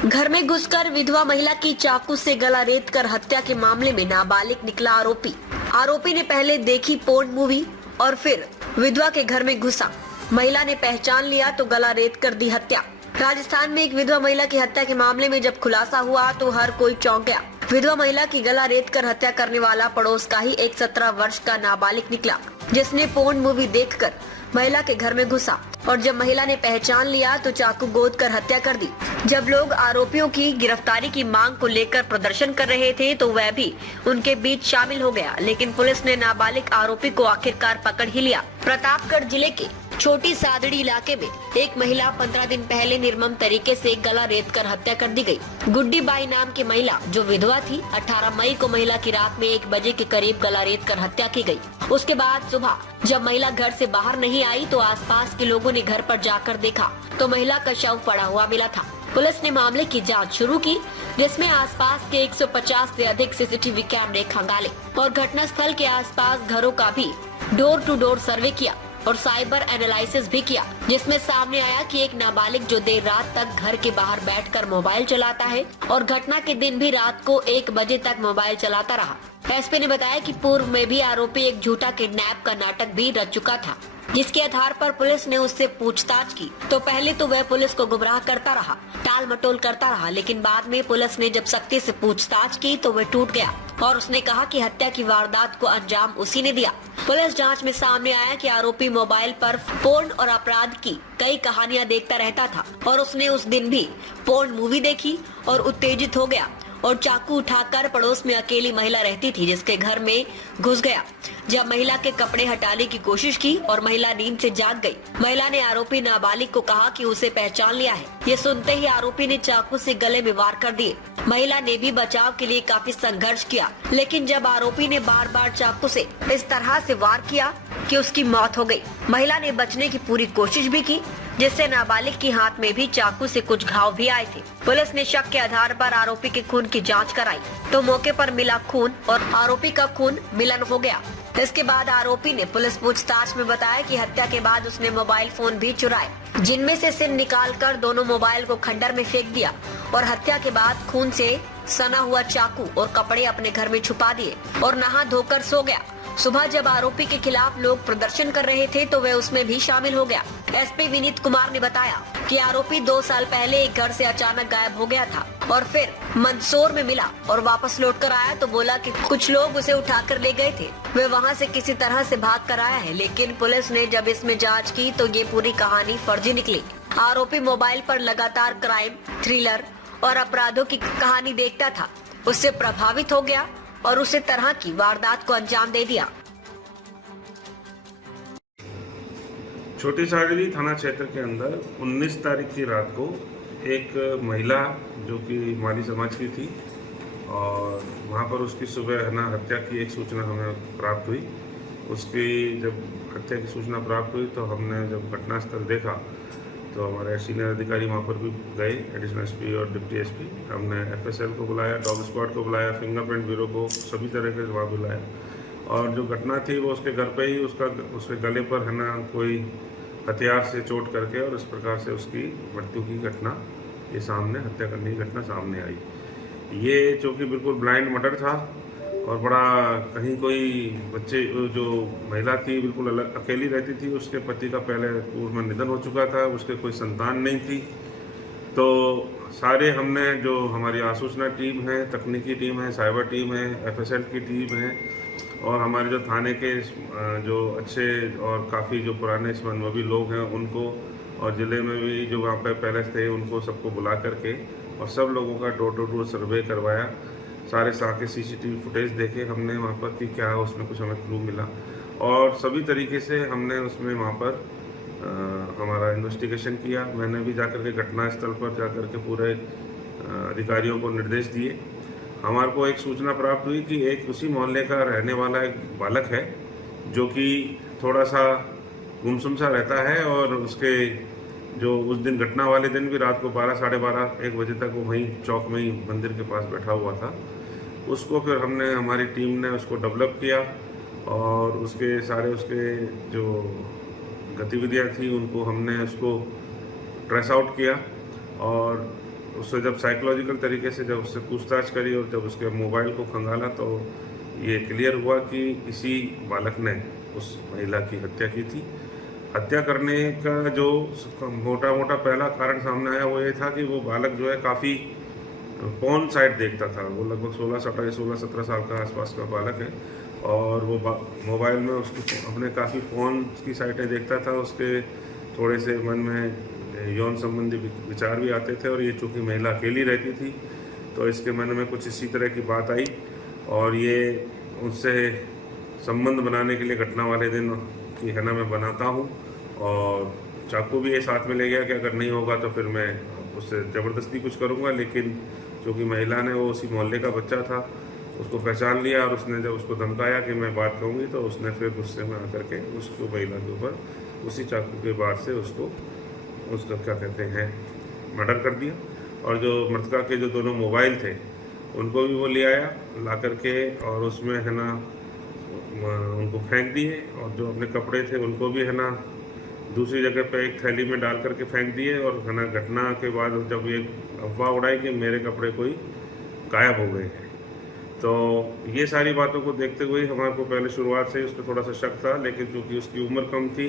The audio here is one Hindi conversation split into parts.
घर में घुसकर विधवा महिला की चाकू से गला रेत कर हत्या के मामले में नाबालिग निकला आरोपी। आरोपी ने पहले देखी पोर्न मूवी और फिर विधवा के घर में घुसा। महिला ने पहचान लिया तो गला रेत कर दी हत्या। राजस्थान में एक विधवा महिला की हत्या के मामले में जब खुलासा हुआ तो हर कोई चौंक गया। विधवा महिला की गला रेत कर हत्या करने वाला पड़ोस का ही एक 17 वर्ष का नाबालिग निकला, जिसने पोर्न मूवी देखकर महिला के घर में घुसा और जब महिला ने पहचान लिया तो चाकू गोद कर हत्या कर दी। जब लोग आरोपियों की गिरफ्तारी की मांग को लेकर प्रदर्शन कर रहे थे तो वह भी उनके बीच शामिल हो गया, लेकिन पुलिस ने नाबालिग आरोपी को आखिरकार पकड़ ही लिया। प्रतापगढ़ जिले के छोटी सादड़ी इलाके में एक महिला 15 दिन पहले निर्मम तरीके से गला रेत कर हत्या कर दी गई। गुड्डी बाई नाम की महिला जो विधवा थी, 18 मई को महिला की रात में 1 बजे के करीब गला रेत कर हत्या की गई। उसके बाद सुबह जब महिला घर से बाहर नहीं आई तो आसपास के लोगों ने घर पर जाकर देखा तो महिला का शव पड़ा हुआ मिला था। पुलिस ने मामले की जांच शुरू की, जिसमें आसपास के 150 से अधिक सीसीटीवी कैमरे खंगाले और घटना स्थल के आसपास घरों का भी डोर टू डोर सर्वे किया और साइबर एनालिसिस भी किया, जिसमें सामने आया कि एक नाबालिग जो देर रात तक घर के बाहर बैठकर मोबाइल चलाता है और घटना के दिन भी रात को 1 बजे तक मोबाइल चलाता रहा। एसपी ने बताया कि पूर्व में भी आरोपी एक झूठा किडनैप का नाटक भी रच चुका था, जिसके आधार पर पुलिस ने उससे पूछताछ की तो पहले तो वह पुलिस को गुमराह करता रहा, टाल मटोल करता रहा, लेकिन बाद में पुलिस ने जब सख्ती से पूछताछ की तो वह टूट गया और उसने कहा कि हत्या की वारदात को अंजाम उसी ने दिया। पुलिस जांच में सामने आया कि आरोपी मोबाइल पर पोर्न और अपराध की कई कहानियां देखता रहता था और उसने उस दिन भी पोर्न मूवी देखी और उत्तेजित हो गया और चाकू उठाकर पड़ोस में अकेली महिला रहती थी जिसके घर में घुस गया। जब महिला के कपड़े हटाने की कोशिश की और महिला नींद से जाग गई। महिला ने आरोपी नाबालिग को कहा कि उसे पहचान लिया है। ये सुनते ही आरोपी ने चाकू से गले में वार कर दिए। महिला ने भी बचाव के लिए काफी संघर्ष किया, लेकिन जब आरोपी ने बार बार चाकू से इस तरह से वार किया कि उसकी मौत हो गई। महिला ने बचने की पूरी कोशिश भी की, जिससे नाबालिग के हाथ में भी चाकू से कुछ घाव भी आए थे। पुलिस ने शक के आधार पर आरोपी के खून की जांच कराई तो मौके पर मिला खून और आरोपी का खून मिलन हो गया। इसके बाद आरोपी ने पुलिस पूछताछ में बताया कि हत्या के बाद उसने मोबाइल फोन भी चुराए, जिनमें से सिम निकालकर दोनों मोबाइल को खंडर में फेंक दिया और हत्या के बाद खून से सना हुआ चाकू और कपड़े अपने घर में छुपा दिए और नहा धोकर सो गया। सुबह जब आरोपी के खिलाफ लोग प्रदर्शन कर रहे थे तो वह उसमें भी शामिल हो गया। एसपी विनीत कुमार ने बताया कि आरोपी 2 साल पहले एक घर से अचानक गायब हो गया था और फिर मंदसौर में मिला और वापस लौट कर आया तो बोला कि कुछ लोग उसे उठाकर ले गए थे। वह वहां से किसी तरह से भाग कर आया है, लेकिन पुलिस ने जब इसमें जांच की तो ये पूरी कहानी फर्जी निकली। आरोपी मोबाइल पर लगातार क्राइम, थ्रिलर और अपराधों की कहानी देखता था, उससे प्रभावित हो गया और उसी तरह की वारदात को अंजाम दे दिया। छोटी सादड़ी थाना क्षेत्र के अंदर 19 तारीख की रात को एक महिला जो कि माली समाज की थी और वहाँ पर उसकी सुबह है ना हत्या की एक सूचना हमें प्राप्त हुई। उसकी जब हत्या की सूचना प्राप्त हुई तो हमने जब घटनास्थल देखा तो हमारे सीनियर अधिकारी वहाँ पर भी गए, एडिशनल एसपी और डिप्टी एसपी। हमने एफएसएल को बुलाया, डॉग स्क्वाड को बुलाया, फिंगरप्रिंट ब्यूरो को, सभी तरह के वहाँ बुलाया और जो घटना थी वो उसके घर पे ही उसके गले पर है ना कोई हथियार से चोट करके और इस प्रकार से उसकी मृत्यु की घटना ये सामने, हत्या करने की घटना सामने आई। ये चूँकि बिल्कुल ब्लाइंड मर्डर था और बड़ा कहीं कोई बच्चे जो महिला थी बिल्कुल अलग अकेली रहती थी, उसके पति का पहले पूर्व में निधन हो चुका था, उसके कोई संतान नहीं थी। तो सारे हमने जो हमारी आसूचना टीम है, तकनीकी टीम है, साइबर टीम है, एफएसएल की टीम है और हमारे जो थाने के जो अच्छे और काफ़ी जो पुराने अनुभवी लोग हैं उनको और ज़िले में भी जो वहाँ पर पहले थे उनको सबको बुला करके और सब लोगों का डोर टू डोर सर्वे करवाया। सारे साके सीसीटीवी फुटेज देखे हमने वहाँ पर कि क्या उसमें कुछ हमें क्लू मिला और सभी तरीके से हमने उसमें वहाँ पर हमारा इन्वेस्टिगेशन किया। मैंने भी जाकर के घटनास्थल पर जाकर के पूरे अधिकारियों को निर्देश दिए। हमारे को एक सूचना प्राप्त हुई कि एक उसी मोहल्ले का रहने वाला एक बालक है जो कि थोड़ा सा गुमसुम सा रहता है और उसके जो उस दिन घटना वाले दिन भी रात को 12, साढ़े 12, 1 बजे तक वो वहीं चौक में ही मंदिर के पास बैठा हुआ था। उसको फिर हमने हमारी टीम ने उसको डेवलप किया और उसके जो गतिविधियां थी उनको हमने उसको ट्रेस आउट किया और उससे जब साइकोलॉजिकल तरीके से जब उससे पूछताछ करी और जब उसके मोबाइल को खंगाला तो ये क्लियर हुआ कि इसी बालक ने उस महिला की हत्या की थी। हत्या करने का जो मोटा मोटा पहला कारण सामने आया वो ये था कि वो बालक जो है काफ़ी पॉर्न साइट देखता था। वो लगभग 16-17 साल का आसपास का बालक है और वो मोबाइल में उसको अपने काफ़ी पॉर्न की साइटें देखता था। उसके थोड़े से मन में यौन संबंधी विचार भी आते थे और ये चूँकि महिला अकेली रहती थी तो इसके मन में कुछ इसी तरह की बात आई और ये उनसे संबंध बनाने के लिए घटना वाले दिन कि है ना मैं बनाता हूँ और चाकू भी ये साथ में ले गया कि अगर नहीं होगा तो फिर मैं उससे ज़बरदस्ती कुछ करूँगा। लेकिन चूँकि महिला ने वो उसी मोहल्ले का बच्चा था उसको पहचान लिया और उसने जब उसको धमकाया कि मैं बात कहूँगी तो उसने फिर गुस्से में आकर के उसको महिला के ऊपर उसी चाकू के वार से उसका क्या कहते हैं मर्डर कर दिया। और जो मृतका के जो दोनों मोबाइल थे उनको भी वो ले आया ला करके और उसमें है ना उनको फेंक दिए और जो अपने कपड़े थे उनको भी है ना दूसरी जगह पे एक थैली में डाल करके फेंक दिए और है ना घटना के बाद जब ये अफवाह उड़ाई कि मेरे कपड़े कोई गायब हो गए हैं तो ये सारी बातों को देखते हुए हमारे को पहले शुरुआत से ही उस पर थोड़ा सा शक था। लेकिन चूँकि उसकी उम्र कम थी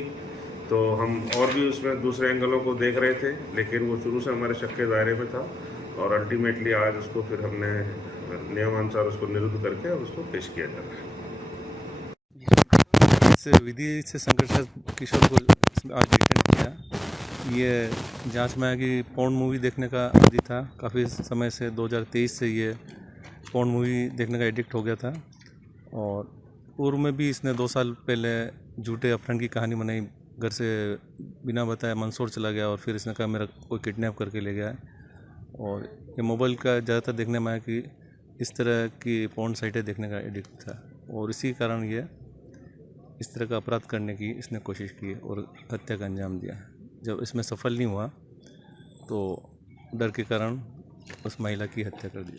तो हम और भी उसमें दूसरे एंगलों को देख रहे थे लेकिन वो शुरू से हमारे शक के दायरे में था और अल्टीमेटली आज उसको फिर हमने नियमानुसार उसको निरुद्ध करके और उसको पेश किया जा रहा है। इस विधि से संकट किशोर को आज डिटेन किया। ये जांच में आया कि पॉर्न मूवी देखने का आदी था। काफ़ी समय से 2023 से ये पॉर्न मूवी देखने का एडिक्ट हो गया था और पूर्व में भी इसने 2 साल पहले झूठे अपहरण की कहानी बनाई। घर से बिना बताए मंदसौर चला गया और फिर इसने कहा मेरा कोई किडनैप करके ले गया है और ये मोबाइल का ज़्यादातर देखने में आया कि इस तरह की पॉर्न साइटें देखने का एडिक्ट था और इसी कारण ये इस तरह का अपराध करने की इसने कोशिश की और हत्या का अंजाम दिया। जब इसमें सफल नहीं हुआ तो डर के कारण उस महिला की हत्या कर दी।